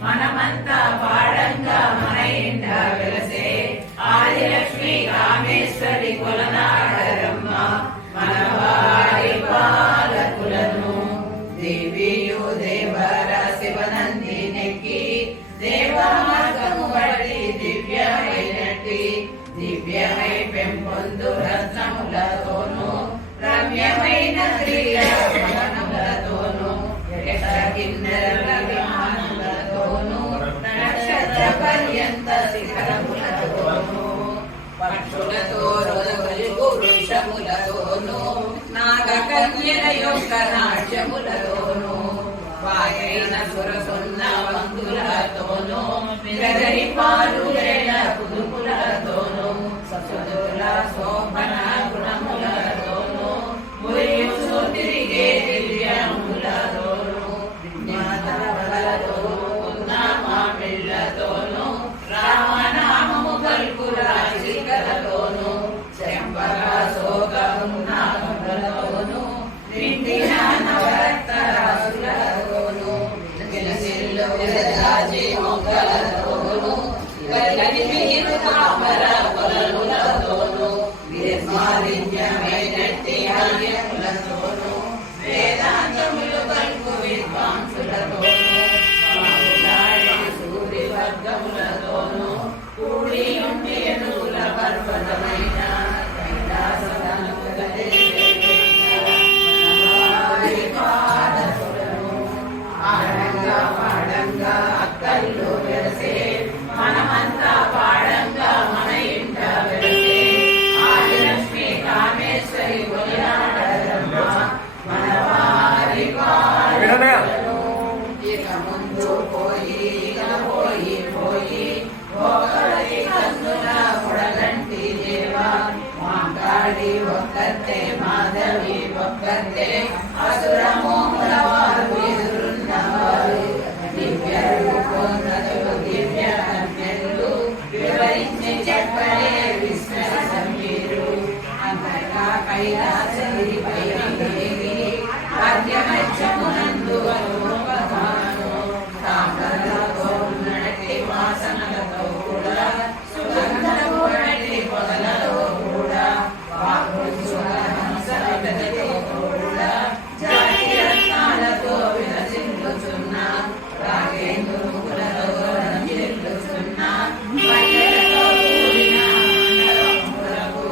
మనమంతా పాడంగా మన ఇంట వెలసే ఆదిలక్ష్మి కామేశ్వరి కొలనాడరమ్మ మన వారి పాలకులను దేవియు దేవర శివనందినికి దేవ మార్గము బట్టి దివ్యమై పెంపొందు రత్నములతోను రమ్యమైన క్రీడలతోను విమానములతోను నక్షత్ర పర్యంత శిఖరములతోను పక్షులతో రోజు వృక్షములతోను నాగకన్యల యొక్క నాట్యములతోను వాయైన సురసున్న వంతులతోను మిరగరి పాలులేల కుదుపులతోను ససుదుల శోభన గుణములతోను మురియుసు తిరిగే దివ్యములతోను మామిళ్ళతోను రామనామము కల్పుల శిఖరతోను చెంపక శోకమున్నతోను నిండిన నవరత్నరాసులతోను గిలసిల్లు విరజాజి మొగ్గలతోను గల్లడి మీరు తామర పొలములతోను విస్మారించమైనట్టి హల్యములతోను వేదాంతములు కల్పు విద్వాంసులతోను సూర్య వర్గములతోను కూడి ఉండి ఎనుగుల పర్వతమైన పాడంగా అక్కల్లో వెలసే మనమంతా పాడంగా మన ఇంట వెలసే ఆదిలక్ష్మి కామేశ్వరి కొలనాడరమ్మ మన వారి పాలకులను ఇక ముందు పోయి ఒకరి కన్నుల పొడగంటి దేవా మాంగాడి ఒక్కతే మాధవి ఒక్కతే అసురమోముల వారు ఎదురున్నవారు దివ్య రూపోన్నతులు దివ్య కన్యలు వివరించి చెప్పలే విశ్వాసం మీరు అంతగా కైలాసగిరిపై భాగ్యమత్యమునందు అనుభవాను తామరతో నటి వాసనలతో కూడా సుగంధము నటి పొదలతో కూడా వాకులతో కూడా జాతి రత్నాలతో విరసిల్లుచున్న రాగేంద్రులతో రంజిల్లుచున్న మహిళలతో కూడిన మండలములకు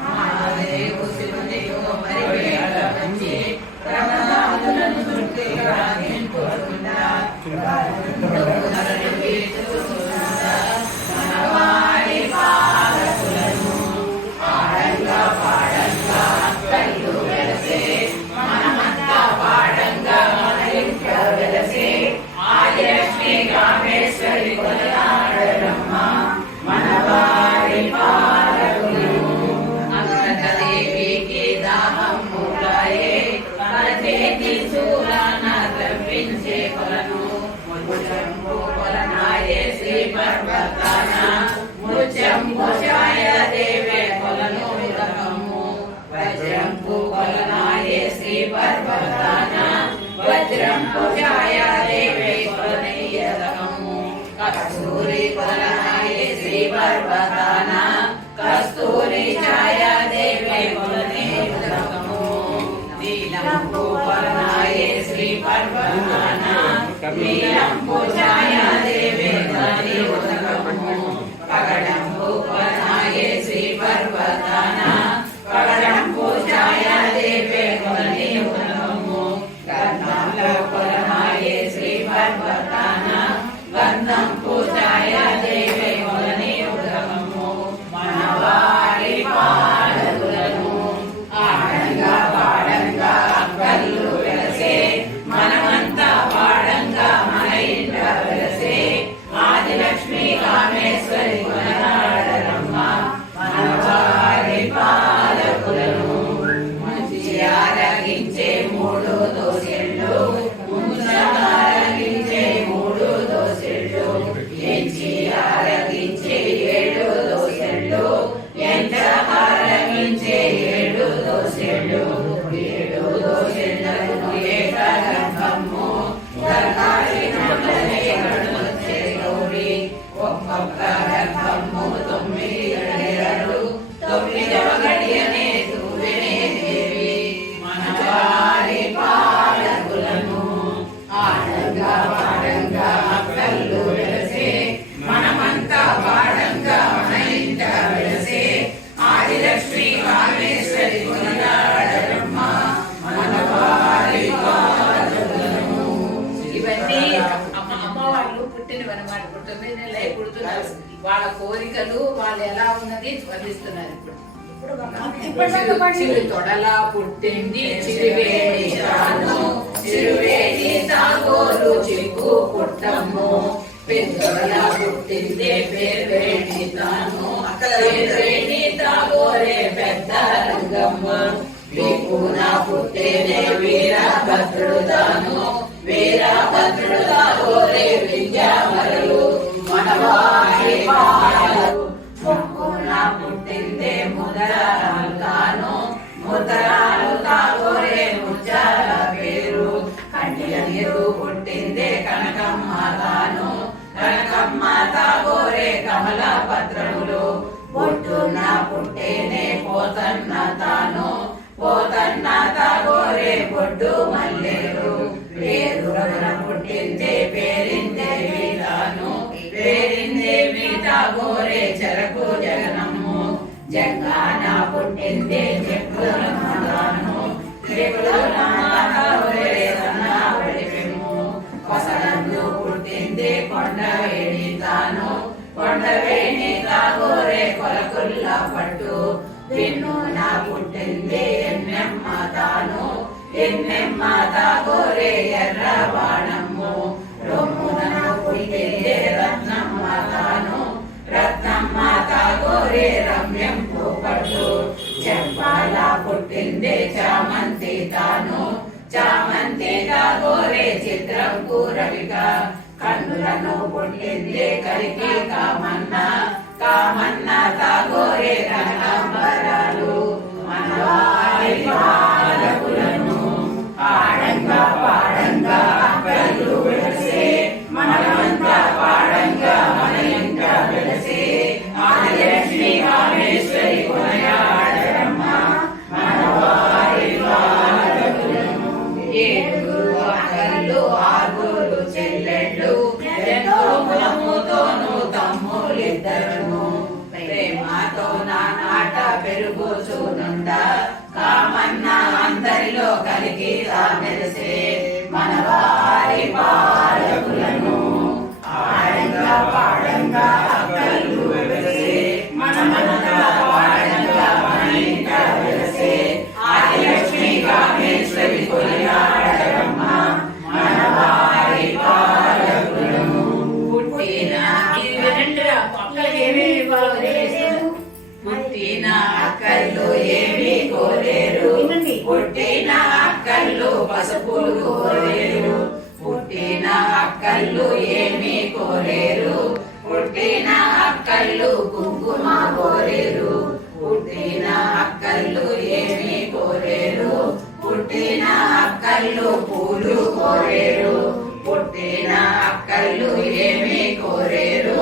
మహాదేవు శివునితో పరివేళ వచ్చి ప్రమదాదులను చుట్టి రాగింపుచున్నా మన వారి పాలకులను పాడంగా అక్కళ్ళు వెలసే మనమంతా పాడంగా మన ఇంట వెలసే ఆదిలక్ష్మి కామేశ్వరి కొలనాడరమ్మ మన వారి పాలకులను అంగదేవికి దాహం మూలాయే తన చేతి చూలాన రప్పించే కొలను ముచ్చంపు కొలనాయే శ్రీ పర్వతాన ముచ్చంపు ఛాయ దేవే కొలను ఉదకము వజ్రంపు కొలనాయే శ్రీ పర్వతాన వజ్రంపు ఛాయ దేవే కొలనీయదకము కస్తూరి కొలనాయే శ్రీ పర్వతాన కస్తూరి ఛాయ దేవే కొలనీయదకము నీలంపు కొలనాయే శ్రీ పర్వతాన నీలంపు ఛాయ దేవే కొలనీయదకము పగడంపు కొలనాయే శ్రీ పర్వతాన పగడంపు ఛాయ దేవే కొలనీయదకము గంధంల కొలనాయే శ్రీ పర్వతాన గంధంపు ఛాయ దేవే కొలనీయదకము మన వారి పాలకులను ఆడంగా పాడంగా అక్కళ్ళు వెలసే మనమంతా పాడంగా మన ఇంట వెలసే ఒక్క గర్భము 9 గడియలు 9వ గడియనే తూవెనే దేవి మనవారి పాలకులను ఆడంగా పాడంగా అక్కలు వెలసే మనమంతా పాడంగా మన ఇంట వెలసే ఆదిలక్ష్మి కామేశ్వరి కొనియాడరమ్మ మనవారి పాలకులను. ఇవన్నీ అమ్మవాళ్ళు పుట్టినవన్నమాట. ఇప్పుడు 9 నెలలు అయి పుడుతున్నారు. వాళ్ళ కోరికలు వాళ్ళు ఎలా ఉన్నది వర్ణిస్తున్నారు. ఇప్పుడు చిరు తొడలా పుట్టింది చిరువేణి తాను చిరువేణి తాగోలు చిక్కు పుట్టమ్ము పెద్దొడలా పుట్టిందే పేర్వేణి తాను పేర్వేణి తాగోరే పెద్ద రంగమ్మ వీపున పుట్టేనే వీరభద్రుడు తాను వీరభద్రుడు తాగోరే విద్యామరులు మనవారి పాలకులు ముక్కున పుట్టిందే ముదరాలు తాను ముదరాలు తాగోరే ముచ్చాల పేరు కంటిల నీరు పుట్టిందే కనకమ్మ తాను కనకమ్మ తాగోరే కమల పత్రములు పొట్టున పుట్టేనే పోతన్న తాను పోతన్న తాగోరే పొట్టు మల్లెలు పేరున పుట్టిందే పేరిందేవి తాను పేరిందేవి తాగోరే చెరకు జగనమ్ము జంగాన పుట్టిందే చెక్కులమ్మ తాను చెక్కులమ్మ తాగోరే సన్నావళి పెమ్ము కొసలందు పుట్టిందే కొండవేణి తాను కొండవేణి తాగోరే కొలకుల్ల పట్టు విన్నున పుట్టిందే ఎన్నెమ్మ తాను ఎన్నెమ్మ తాగోరే ఎర్ర బాణమ్ము రొమ్మున పుట్టిందే రత్నమ్మ తాను రత్నమ్మ తాగోరే రమ్యంపు పట్టు చెంపాల పుట్టిందే చామంతి తాను చామంతి తాగోరే చిత్రంపు రవిక కన్నులను పుట్టిందే కరికి కామన్న కామన్న తాగోరే కనకాంబరాలు మనవారి పాలకులను ఆడంగా పాడంగా అక్కలు వెలసే మనమంతా పాడంగా మన ఇంట వెలసే ఆదిలక్ష్మి కామేశ్వరి కొనియాడరమ్మ మనవారి పాలకులను. 7 అక్కలు 6 చెల్లెళ్ళు ఎంతో కులముతోనూ తమ్ములిద్దరును ప్రేమతో నానాట పెరుగుచునుండ కామన్న అందరిలో కలిగి మెలిసే మనవారి పాలకులను ఆడంగా పాడంగా అక్కలు వెలసే మనమంతా పాడంగా మన ఇంట వెలసే ఆదిలక్ష్మి కామేశ్వరి కొనియాడరమ్మ మనవారి పాలకులను. పుట్టిన పుట్టిన అక్కలు ఏమి కోరేరు పుట్టిన అక్కలు పసుపులు కోరేరు పుట్టిన అక్కలు ఏమి కోరేరు పుట్టిన అక్కలు కుంకుమ కోరేరు పుట్టిన అక్కలు ఏమి కోరేరు పుట్టిన అక్కలు పూలు కోరేరు పుట్టిన అక్కలు ఏమి కోరేరు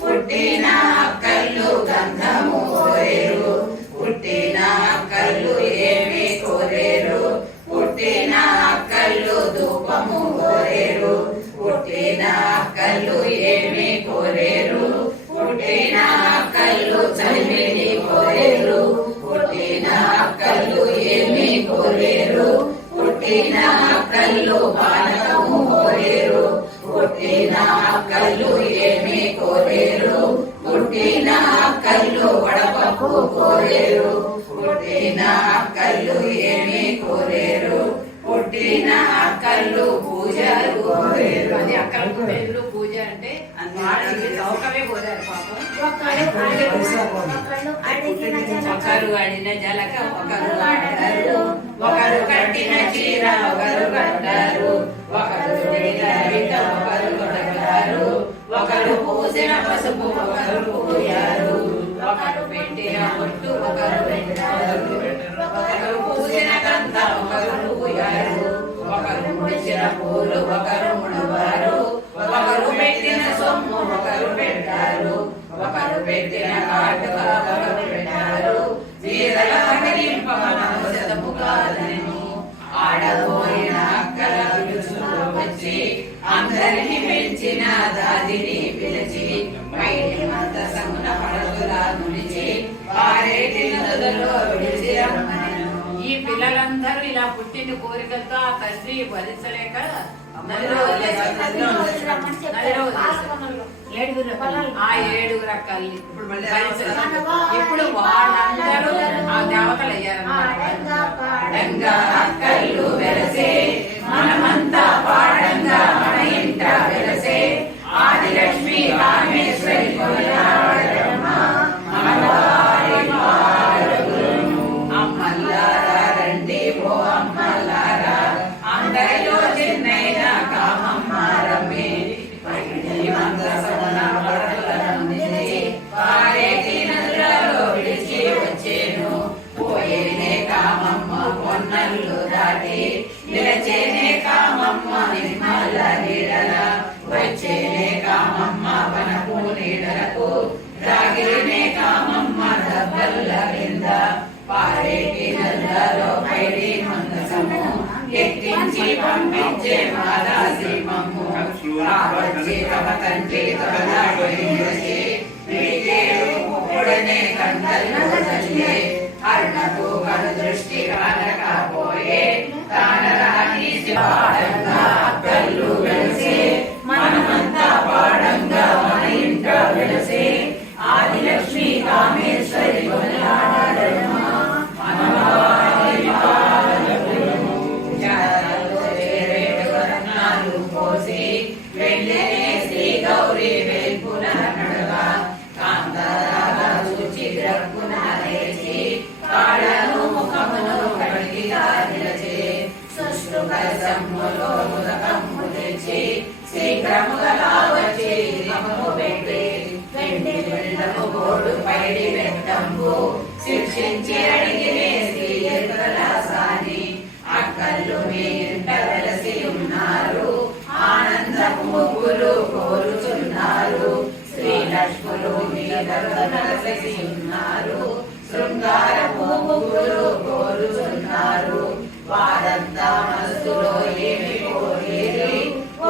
పుట్టిన అక్కలు గంధము కోరేరు పుట్టిన అక్కలు ఏమి కోరేరు పుట్టిన అక్కలు ధూపము కోరేరు పుట్టిన అక్కలు ఏమి కోరేరు పుట్టిన అక్కలు చలిమిడి కోరేరు పుట్టిన అక్కలు ఏమి కోరేరు పుట్టిన అక్కలు పానకము కోరేరు పుట్టిన అక్కలు ఏమి కోరేరు పుట్టిన అక్కలు వడపప్పు కోరేరు పుట్టిన అక్కలు ఏమి కోరేరు పుట్టిన అక్కలు పూజలు కోరేరు. అది అక్కలకు పేర్లు పూజ అంటే చౌకమే కోరారు పాపం. ఒకరు అడిన జలక ఒకరు ఆడతారు ఒకరు కట్టిన చీర ఒకరు కట్టారు ఒకరు ఒకరు కొడతారు ఒకరు పూసిన పసుపు ఒకరు పూయారు ఒకరు పెట్టిన పొట్టు ఒకరు పెట్టారు ఒకరు పూసిన కంత ఒకరు పూయారు ఒకరు ముడిచిన పూలు ఒకరు ముడవారు ఒకరు పెట్టిన సొమ్ము ఒకరు పెట్టారు ఆడబోయిన అక్కల వచ్చి అందరిని పెంచిన దాదిని పిలిచి బయటి మందసమున పడతులా నులిచి వారేటి నదులలో విడిచి రమ్మనెను. ఈ పిల్లలందరూ ఇలా పుట్టిన కోరికలతో ఆ తండ్రి భరించలేక ఏడుగురు అక్కల్ని ఇప్పుడు వాళ్ళందరూ ఆ దేవతలు అయ్యారు. అక్కలు వెలసే మనమంతా పాడంగా మన ఇంట వెలసే ఆదిలక్ష్మి కామేశ్వరి అమ్మల్లారా రండి ఓ అమ్మల్లారా అందరిలో చిన్నైన కామమ్మ రమ్మి వారేటి నదులలో విడిచి వచ్చేను పోయేనే కామమ్మ పొన్నల్లు దాటి నిలచేనే కామమ్మ నిర్మల నీడల వచ్చేనే కామమ్మ వనపు నీడలకు రాగిరినే కామమ్మ దబ్బల్ల కింద పారేటి నదులలో పైడి మందసము ఎక్కించి పంపించే మాదాసి మమ్ము రావచ్చి తమ తండ్రి తొలగాడొచ్చి ఉడనే కండలు తల్లి అర్ణకు కను దృష్టి కానకపోయే తానరాని పాడంగా అక్కలు వెలిసే మనమంతా పాడంగా మన ఇంట వెలిసే ఆదిలక్ష్మి కామేశ్వరి కొనియాడమ్మ మనవారి పాదములను పోసి వెళ్ళే శ్రీ గౌరీ వేల్పున నడగా కాంతారాల చూచి ద్రక్కున లేచి కాళ్ళను ముఖమును కడిగిగా నిలచే సుష్టు కలసమ్ములో ముదకమ్ము తెచ్చి శీఘ్రముగా వచ్చి దినము పెట్టి వెండి వెళ్ళము గోడు పైడి వెంటంబు శిక్షించి అడిగినే శ్రీ సాని అక్కళ్ళు మీ ఇంట వెలసి ఉన్నారు ఆనందపు ముగ్గులు కోరుచున్నారు శ్రీలక్ష్ములు మీద వెలసి ఉన్నారు శృంగారపు ముగ్గులు కోరుచున్నారు వారంతా మనసులో ఏమి కోరిరి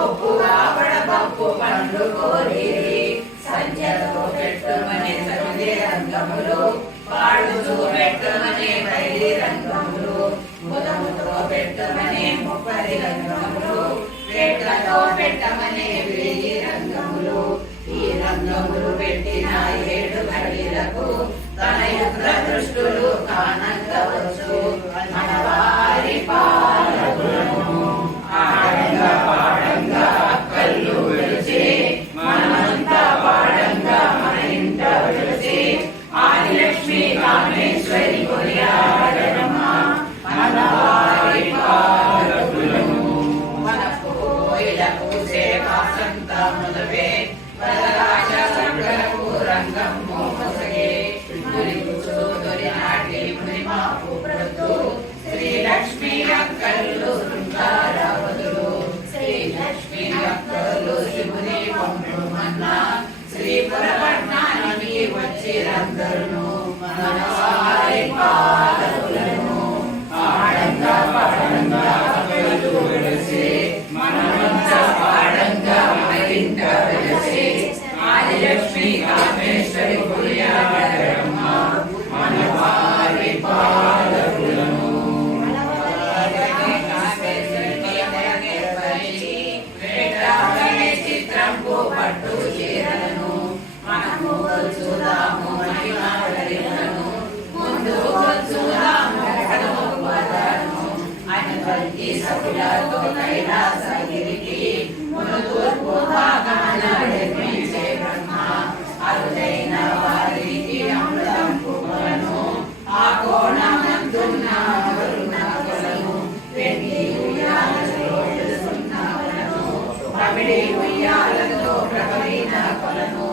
ఒప్పుగా పడపప్పు పండ్లు కోరిరి సంధ్యలో పెట్టుమనే సమిది రంగములు పాడుతూ పెట్టుమనే బయలి రంగములు ముదముతో పెట్టుమనే ముప్పది రంగములు వేట్లతో పెట్టమనే వేయి రంగములు ఈ రంగములు పెట్టిన 7 గడిలకు తన యుగ్ర దృష్టులు కానంగవచ్చు మనవారి పాలకులను ఆడంగా పాడంగా అక్కళ్ళు వెలిసే మనమంతా పాడంగా మన ఇంట వెలిసే ఆదిలక్ష్మి కామేశ్వరి కొనియాడమ్మ మనవారి పాలకులను మన కోయిలకు సేవాసంత మొదవే వరరాజ సంగలకు రంగము మొసగే దొరి నాటి మునిమాపు ప్రతు శ్రీలక్ష్మి అక్కళ్ళు శృంగారవదులు శ్రీలక్ష్మి అక్కలు శివుని పంపుమన్నా శ్రీపురపట్నానికి వచ్చిరందరును మనవారి పాలకులను ఆడంగా పాడంగా అక్కలు వెలిసి మనమంతా పాడంగా మన ఇంట వెలిసి ఆదిలక్ష్మి కామేశ్వరి కొనియాడమ్మ మనవారి పాలకులను చిత్రంపు పట్టు చీరలను మనము చూదాము మహిళలను ముందు చూదాము అనుబంధి సభులతో కైలాసగిరికి మునుతూర్పు భాగాన నిర్మించే బ్రహ్మ అరుదైన వారికి అమృతం పువ్వులను ఆ కోణమందున్న వరుణ కొలను వెండి ఉయ్యాలలో తెలుసున్నవలను ప్రమిడి ఉయ్యాలతో ప్రబలిన కొలను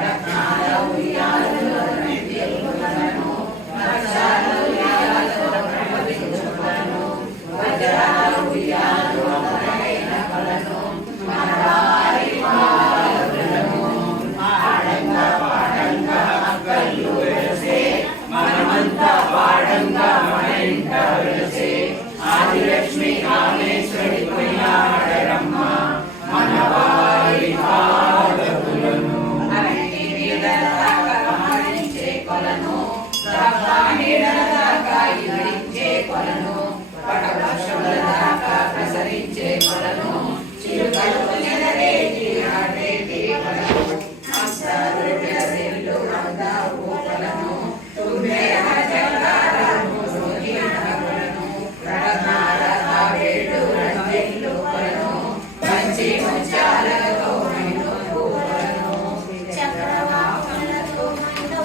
రత్నాల ఉయ్యాలలో కొలను వజ్రాల ఉయ్యాలతో ప్రబలించు కొలను వజ్రాల ఉయ్యాలలో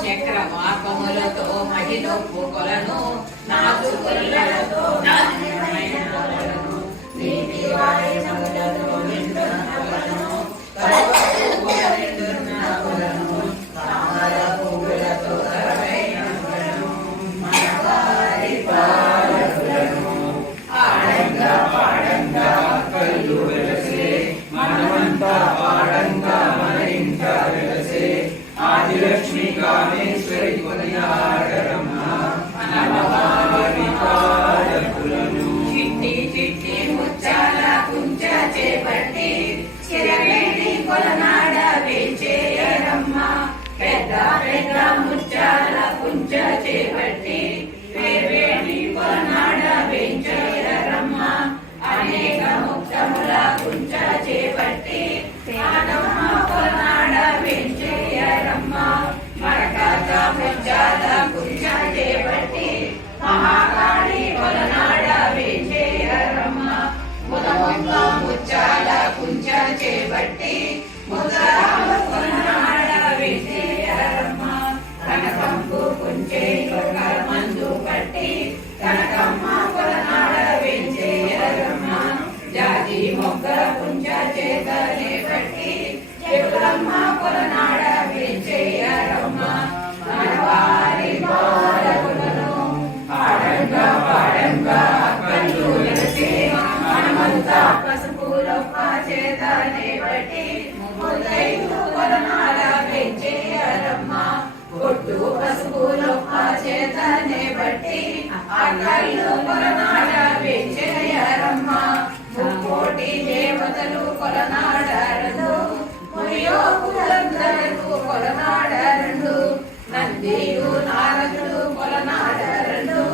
చక్రవాకములతో మహిళొప్పు కొలను నాదు కొల్లలతో నీటి వాయుములతో నిండున్న కొలను నిండున్న కొలను తామర పువ్వులతో తరవైన కొలను మనవారి పాలకులను ఆడంగా పాడంగా కళ్ళు వెలసే మనమంతా పాడంగా మన ఇంట వెలసే ఆదిలక్ష్మి కామేశ్వరి కొనియాడరమ్మ మనవారి పాలకులను చిట్టి చిట్టి ముచ్చాల కుంచ చేపట్టి చిరవేణి కొలనాడ వేచేయరమ్మ పెద్ద పెద్ద ముచ్చాల కుంచ చేపట్టి వేవేణి కొలనాడ వేచేయరమ్మ అనేక ముక్తముల కుంచ చేపట్టి త్యాగమ్మ కొలనాడ వేచేయరమ్మ మరకాత ముచ్చాల కుంచ చేపట్టి మహాకాళి కొలనాడ వేచేయరమ్మ ముదముక్క ముచ్చాల కుంచ చేపట్టి ముదరామ కొలనాడ వేచేయరమ్మ కనకంపు కుంచేలో కరమందు కట్టి కనకమ్మ కొలనాడ వేచేయరమ్మ జాతి మొగ్గ కుంచ చేతనే పట్టి చెప్పులమ్మ కొలనాడ వేచేయరమ్మ మనవారి పాలకులను పాడంగా పాడంగా కళ్ళు వెలసే మనమంతా పసుపులొక్క చేతనే పట్టి ముద్దైదు కొలనాడ వేచేయరమ్మ ఒట్టు పసుపులొక్క చేతనే పట్టి ఆ కళ్ళు కొలనాడ వేచేయరమ్మ ముక్కోటి దేవతలు కొలనాడరు మునియోగులందరూ కొలనాడరు నందియు నారదుడు కొలనాడరు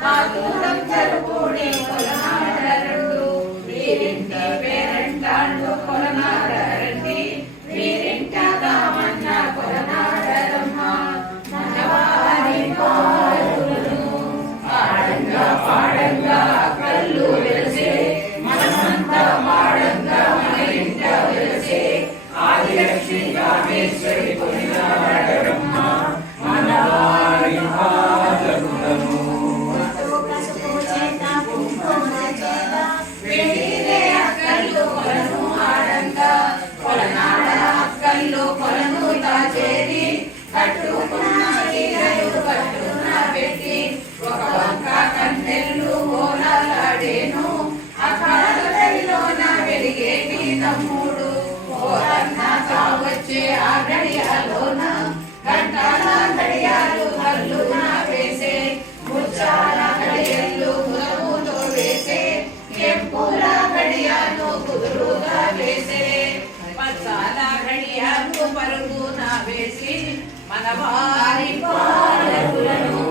నాగులందరూ కూడి కొలనాడరు వీరింటి పేరంటాళ్ళు కొలనాడరండి వీరింట కామన్న కొలనాడరమ్మ మనవారి పాలకులను పాడంగా పాడంగా కళ్ళు వెలసే మనమంతా పాడంగా మన ఇంట వెలసే ఆదిలక్ష్మి కామేశ్వరి కొనియాడరమ్మ మనవారి పాలకులను వెళ్ళిరే అక్కళ్ళు కొలను ఆడంగా కొలనాడ అక్కళ్ళు కొలను దాచేరి కట్టుకున్న చీరలు కట్టున పెట్టి ఒక వంక కన్నెల్లు ఓలాడేను అక్కడలోన వెలిగేటి తమ్ముడు ఓరన్న కావచ్చే ఆ గడియాలోన గంటల గడియాలు కల్లున వేసే ముచ్చాల గడియలు ముదముతో వేసే కెంపుల గడియాలు కుదురుగా వేసే పచ్చాల గడియాలు పరుగున వేసి మనవారి పాలకులను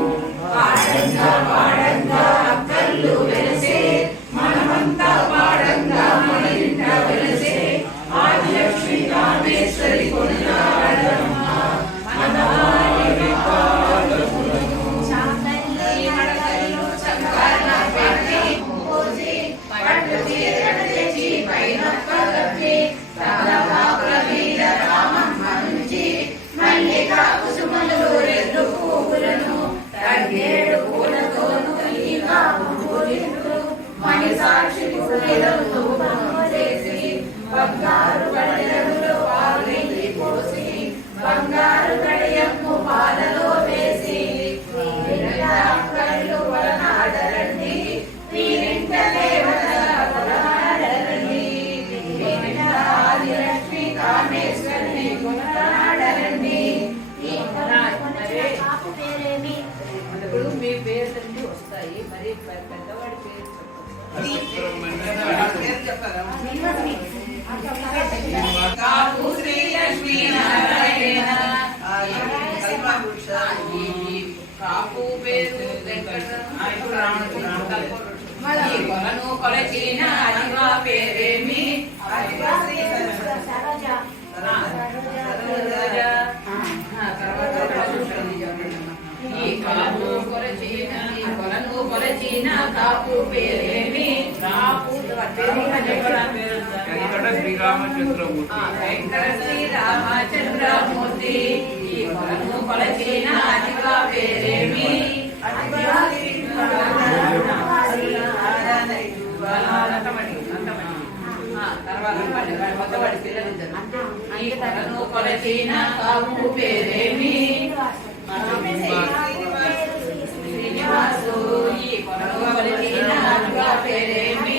పాడంగా పాడంగా కళ్ళు వెలసే మనమంతా పాడంగా మన ఇంట వెలసే ఆదిలక్ష్మి కామేశ్వరి కొనియాడరమ్మ మనవారి పాలకులను మడకలు చంకాల పెట్టి మోసి పట్టు చీరట తెచ్చి పైన కలపి తలవాకుల మీద రామమ్మ నుంచి మల్లిక కుసుమలు రెండు పువ్వులను తంగేడు పూలతోను ఇంకా పూలిండు మణి సాక్షి పూలతో చేసి బంగారు గడియలు పాలు పోసి బంగారు గడియము పాలలో వేసి కళ్ళు కొలనాడరండి వీరింట దేవతల కొలనాడరండి వీరింట ఆదిలక్ష్మి కామేశ్వరిని కొలనాడరండి ఇప్పుడు మీ పేర్లన్నీ వస్తాయి మరి పెద్దవాడి పేరు కాపు శ్రీ లక్ష్మీ నారాయణ కాపు పేరు కొలను కొలచిన అదివా పేరేమి కాపు కొరచిన కొలను కొరచిన కాపు పేరేమి కాపు శ్రీరామచంద్రమూర్తి వెంకట శ్రీరామచంద్రమూర్తి ఈ కొలను కొలచిన అతిగా పేరేమి తర్వాత కొత్తవాడి పిల్లలు ఈ కొలను కొలచిన కాపు పేరేమి శ్రీనివాసు ఈ కొలను కొలచిన అతిగా పేరేమి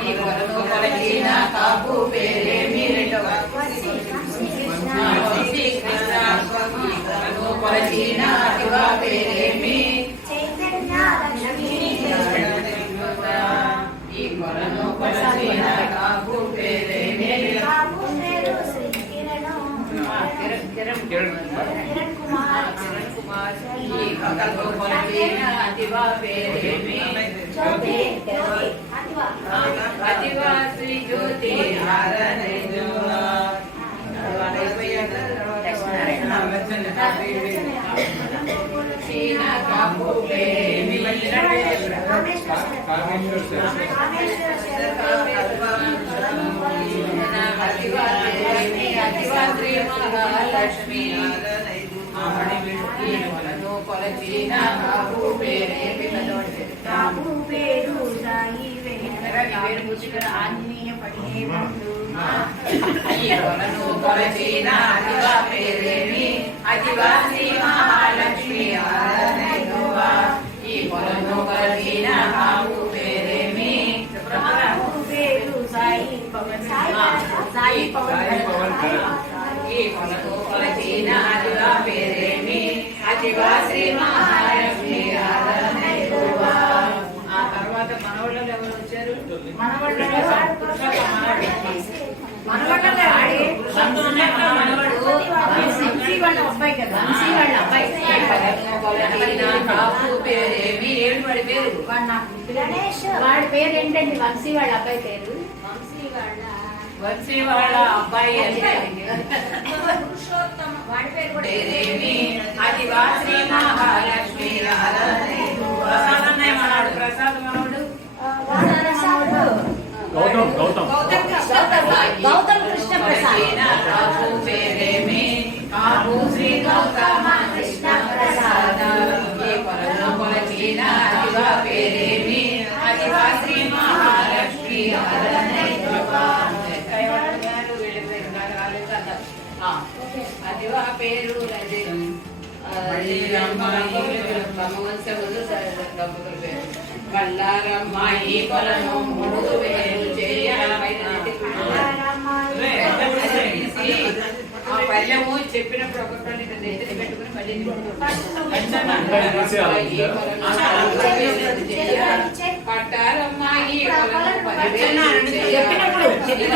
ఈ కొలను కొలచిన కాపు పేరేమి రెండవ శ్రీకృష్ణ ఈ కొలను కొలచిన అతిగా పేరేమి ఈ కొలను కొలచిన కాపు పేరేమి కిరణ్ కుమార్ ఈ కొలను కొలచిన అతిగా పేరేమి అతిగా శ్రీ జ్యోతి చీన కాపు పేరేమి అతిగా శ్రీ మహాలక్ష్మి కొలచిన కాపు పేరేమి కాపు పేరు సాయి ఆంజనేయ పడినే ఈ కొలను కొలచిన అతిగా పేరేమి అతిగా శ్రీ మహాలక్ష్మి ఈ కొలను కొలచిన కాపు పేరేమి పేరు సాయి పవన్ సాయి పవన్ ఈ కొలను కొలచిన అతిగా పేరేమి అతిగా శ్రీ మహాలక్ష్మి ఆ తర్వాత మనవాళ్ళు ఎవరు వచ్చారు వాడి పేరు ఏంటండి వంశీ వాళ్ళ అబ్బాయి పేరు వంశీ వాళ్ళ అబ్బాయి అంటే వాడి పేరు కూడా పేరేమి అతిగా శ్రీ మహాలక్ష్మి ప్రసాద్ మనవాడు ప్రసాద్ మనవాడు గౌతమ్ కృష్ణ ప్రసాద్ కాపు పేరేమి కాపు శ్రీ గౌతమ కృష్ణ ప్రసాద్ ఈ కొలను కొలచిన అతిగా పేరేమి అతిగా శ్రీ మహాలక్ష్మి అతిగా పేరు వల్లారమ్మాయి కొలను 3000 పల్లెము చెప్పినప్పుడు ఒకటి నెత్తిని పెట్టుకుని మళ్ళీ పట్టారమ్మాయి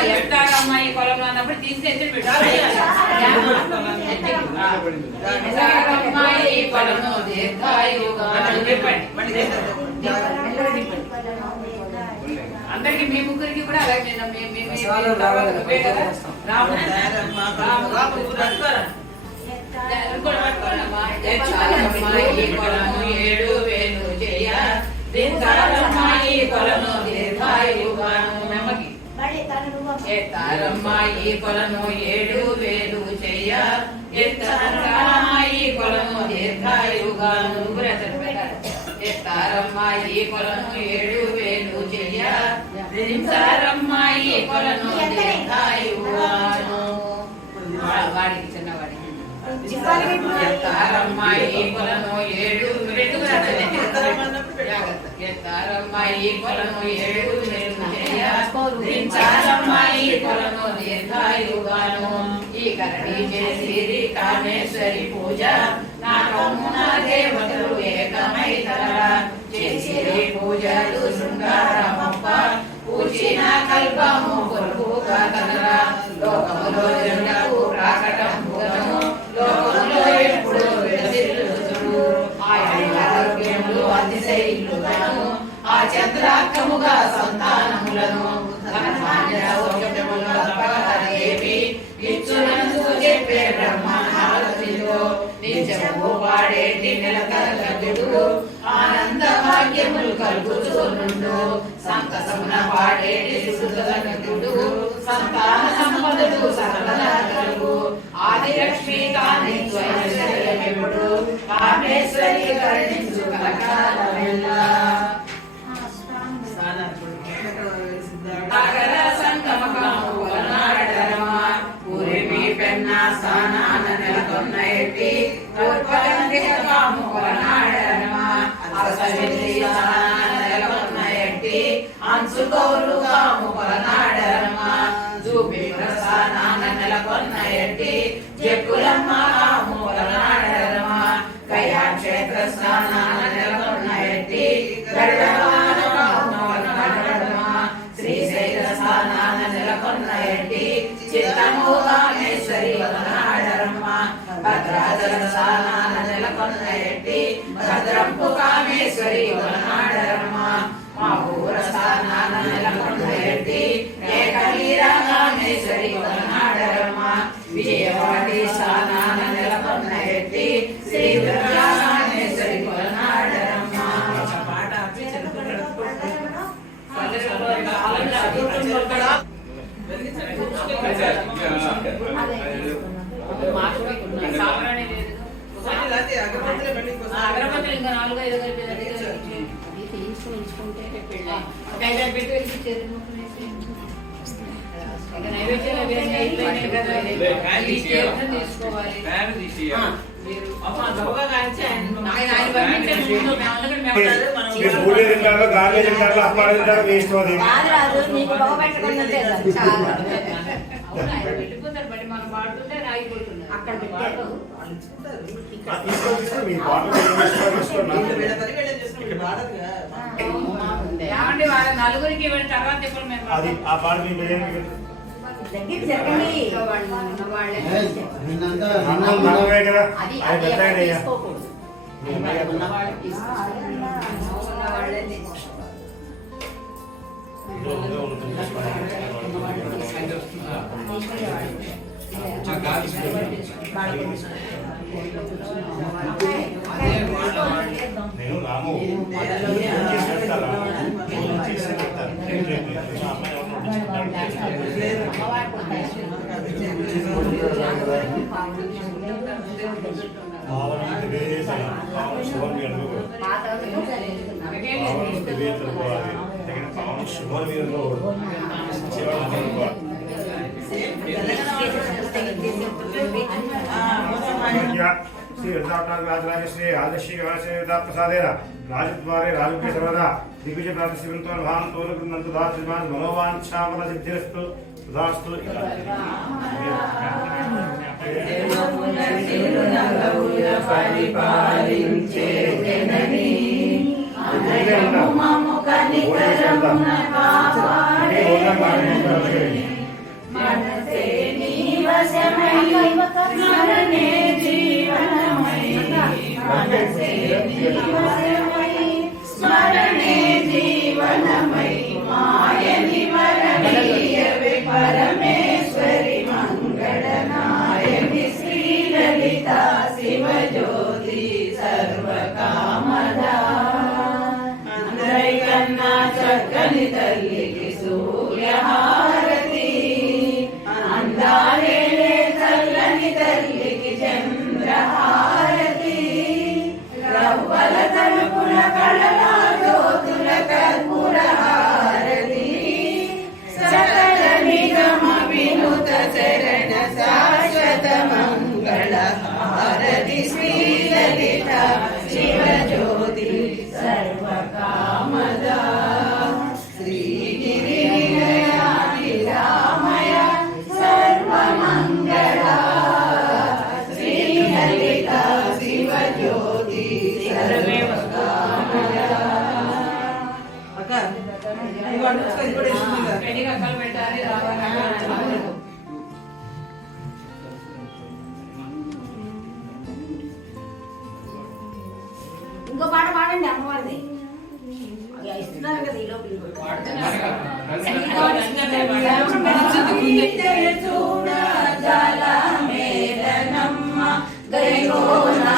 చెప్తారమ్మాయి కొలను అన్నప్పుడు తీసి ఎత్తి పెట్టాలి కొలను అందరికి మీ ముగ్గురికి కూడా అలాగే కొలను 7000 చేయ కొలను ఎత్తారమ్మాయి కొలను 7000 చేయ ఎత్తారమ్మాయి కొలను దీర్ఘాయుగాను ఎత్తారమ్మాయి కొలను 7000 చెయ్య దించారమ్మాయి కొలను దీర్ఘాయుగాను వాడికి చిన్నవాడికి ఎత్తారమ్మాయి కొలను 7000 ఎత్తారమ్మాయి కొలను 7000 చెయ్య దించారమ్మాయి కొలను దీర్ఘాయుగాను ఈ కరణి చేసిరి కామేశ్వరి పూజ నాకమున దేవతలు ఏకమైతరా చేసిరి పూజలు శృంగారమప్ప పూచిన కల్పము కొరకు కాతనరా లోకములో జనులకు ప్రాకటం భూతము లోకములో ఎప్పుడు విడసిల్లుచుడు ఆరోగ్యములు అతిశైలుగాను ఆ చంద్రాకముగా సంతానములను ఇచ్చునందుకు చెప్పే బ్రహ్మ నిత్యము పాడేటి నిలకలగుడు ఆనంద భాగ్యములు కలుగుచునుండు సంతసమున పాడేటి సుధలగుడు సంతాన సంపదలు సకల కలుగు ఆది లక్ష్మి కాని స్వయంపుడు కామేశ్వరి కరుణించు కలకాలమెల్లా సాగర సంగమము వనాడరమా పూరిమి పెన్న సానాన నెలకొన్న ఎట్టి పూర్వగంధికము వనాడరమా అసవిధి సానాన నెలకొన్న ఎట్టి అంచుకోరుగాము వనాడరమా జూపి ప్రసానాన నెలకొన్న ఎట్టి జక్కులమ్మాము వనాడరమా కయా క్షేత్ర స్నానాన నెలకొన్న ఎట్టి గరుడవానము వనాడరమా శ్రీశైల స్నానాన నెలకొన్న ఎట్టి చిత్తము కామేశ్వరి వనాడరమ్మ భద్రాచల స్నానాన నెలకొన్న ఎట్టి భద్రంపు కామేశ్వరి వనాడరమ్మ మా ఊర స్నానాన నెలకొన్న ఎట్టి ఏకవీర కామేశ్వరి వనాడరమ్మ విజయవాడి స్నానాన నెలకొన్న ఎట్టి శ్రీ దుర్గా కామేశ్వరి వనాడరమ్మ పాట అగరబత్తులు ఇంకా 4-5 వెళ్ళిపోతారు బట్టి మనం పాడుతుంటే రాయిపోతున్నారు అక్కడ ఏమండి వాళ్ళ నలుగురికి వెళ్ళిన తర్వాత ఇప్పుడు మేము నేను రాము श्री श्री आदर्शी प्रसादेन राजद्वारे राजके सर्वदा दिग्विजय प्राप्त शिवंतो भान तोल नंद दास श्रीमान मनोवांछामन सिद्धिरस्तु दास्तु పరిపాలించే జనని అన్నయము కనికరమున కాపాడే మనసే నీ వశమై స్మరణే జీవనమై మనసే నీ వశమై స్మరణే జీవనమై మాయని వరణీయవే పరమేశ్వరి మంగళనాయని శ్రీలలిత శివజ్యోతి సర్వకామదా అందరికన్నా చక్కని తల్లికి సూర్యహారతి అందాలే చల్లని తల్లికి చంద్రహారతి రవ్వల తలుపుల కళల జ్యోతుల కర్పూర హారతి సకల నిగమ వినుత చరణ శాశ్వత మంగళ హారతి శ్రీలలిత శివజ్యోతి సర్వకామదా శ్రీగిరి నిలయామయ సర్వమంగళ శ్రీలలిత శివజ్యోతి సర్వకామదా పెట్టాలి రావాలి ఇంకో పాట పాడండి అమ్మవారిది ఇస్తున్నారు కదా ఈ లోపల చూడ జల మేలనమ్మ గైగోనా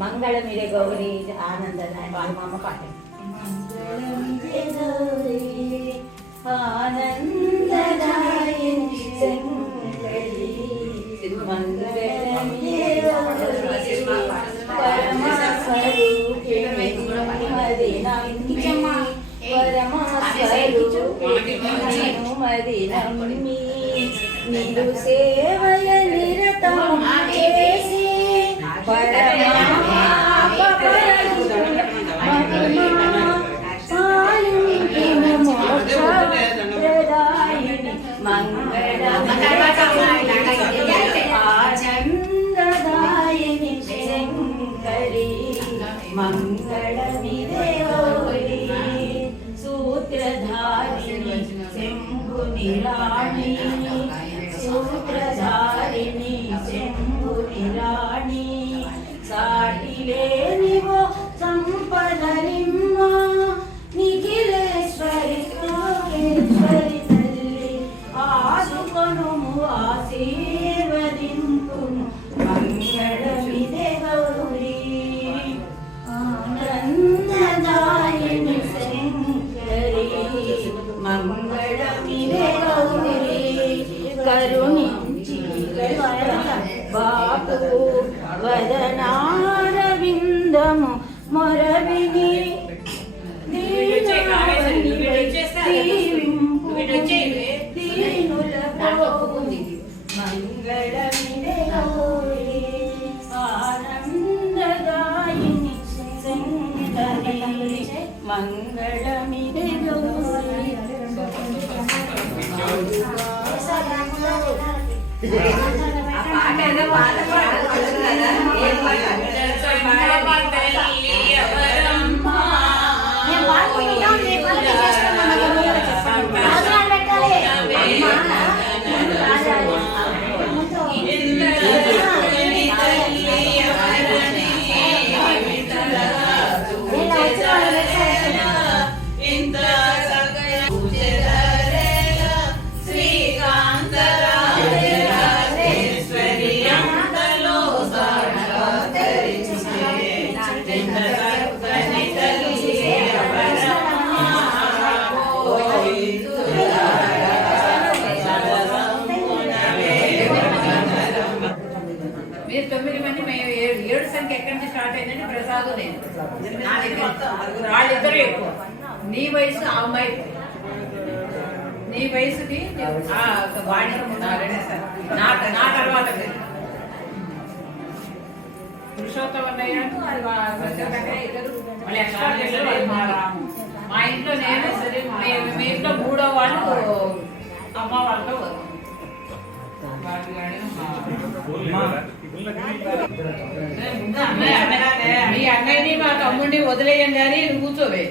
మంగళమిదే గౌరీ ఆనందదాయ వాళ్ళ అమ్మ పాట మంగళమిదే గౌరీ ఆనందదాయని శంకరి మంగళమిదే గౌరీ పరమస్వరూపిణి మదినమ్మి మదినమ్మి నిలు సేవల నిరతం చేసి ప్రదాయిని ఆనందదాయిని శంకరి మంగళమిదే గౌరీ సూత్రధారిణి శంభుని రాణి సూత్రధారిణి శంభుని రాణి సాటిలేనివో సంపదనిమ్మ నిఖిలేశ్వరి లోకేశ్వరి తల్లి ఆదుకొనుము ఆశీర్వదింతుము మంగళమిదే గౌరీ ఆనందదాయిని శంకరి మంగళమిదే గౌరీ కరుణించి బాపు వదనారవిందము మొరవిని దీనుల మంగళమిదే గౌరీ ఆనందదాయిని శంకరి మంగళమిదే గౌరీ మీరు 9 మంది మేము 7 సంఖ్య ఎక్కడి నుంచి స్టార్ట్ అయిందంటే ప్రసాద్ నేను వాళ్ళిద్దరూ ఎక్కువ నీ వయసు ఆ అమ్మాయి నీ వయసుకి వాడి నా తర్వాత పురుషోత్తమయ్య ఇద్దరు మళ్ళీ ఎక్స్ట్రా మా ఇంట్లో నేను మీ ఇంట్లో 3వ వాళ్ళు అమ్మ వాళ్ళతో మీ అన్నయ్యని మా తమ్ముడిని వదిలేయండి అని కూర్చోవే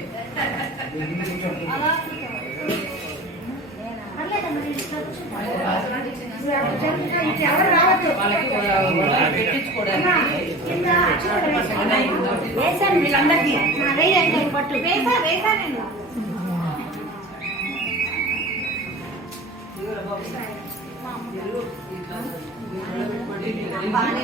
వీళ్ళందరికీ పట్టు బాగానే